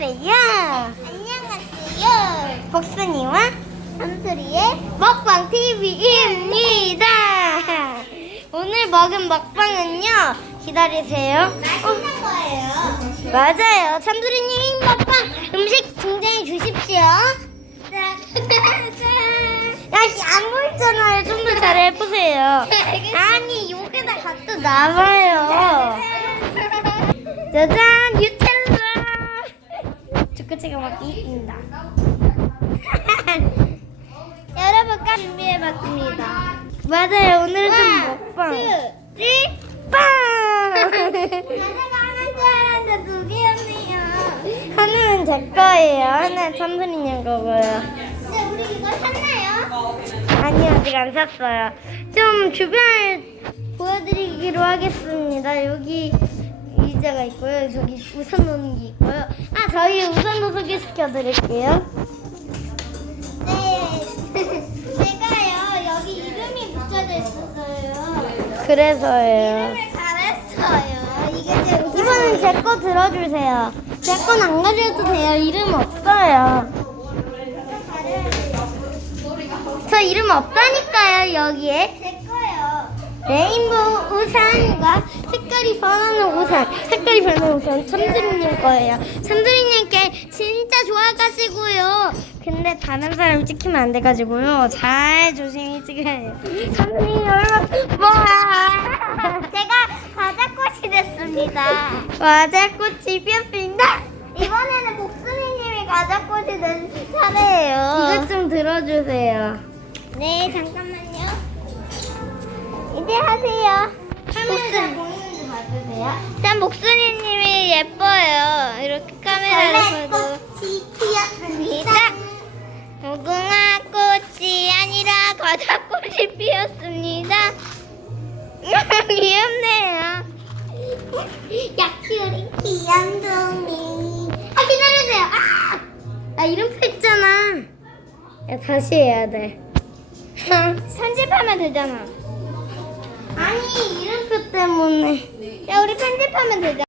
안녕하세요. 안녕하세요. 복순이와 삼소리의 먹방 TV입니다. 오늘 먹은 먹방은요. 기다리세요. 맛있는 거예요. 맞아요. 참수리님 먹방 음식 등장해 주십시오. 여기 안 보이잖아요. 좀 더 잘 해보세요. 아니 여기다 갖다 놔봐요. 짜잔 뉴텔라. 초코치가 막 있습니다. 여러분과 준비해봤습니다. 맞아요. 오늘은 좀 먹방. 빵. 하나가 하나인 줄 알았는데 두 개였네요. 하나는 제 거예요. 하나는 참수리님 거고요. 근데 우리 이거 샀나요? 아니요, 아직 안 샀어요. 좀 주변을 보여드리기로 하겠습니다. 여기 의자가 있고요. 저기 우산 놓는 게 있고요. 아, 저희 우산도 소개시켜드릴게요. 네. 제가요 여기 이름이 붙여져 있었어요. 그래서예요. 이름을 잘했어요. 이게 제 우선. 이번엔 제 거 들어주세요. 제 건 안 가져도 돼요. 이름 없어요. 저 이름 없다니까요, 여기에. 제 거요. 레인보우 우산과 색깔이 변하는 우산, 색깔이 변하는 우산 참드리님 거예요. 참드리님께 진짜 좋아가지고요. 근데 다른 사람 찍히면 안 돼가지고요. 잘 조심히 찍어야 해요. 참드리님 얼마나 제가 과자꽃이 됐습니다. 과자꽃이 피었습니다. 이번에는 복순이님이 과자꽃이 된 차례예요. 이것 좀 들어주세요. 네, 잠깐만요. 이제 하세요. 카메라 보이는지 봐주세요. 전 복순이님이 예뻐요. 이렇게 카메라로 봐도. 꽃이 피었습니다. 무궁화 꽃이 아니라 과자꽃이 피었습니다. 귀엽네요. 약효리 귀염둥이. 아, 기다려주세요. 아! 나 이름표 했잖아. 야, 다시 해야 돼. 편집하면 되잖아. 아니, 이름표 때문에. 야, 우리 편집하면 되잖아.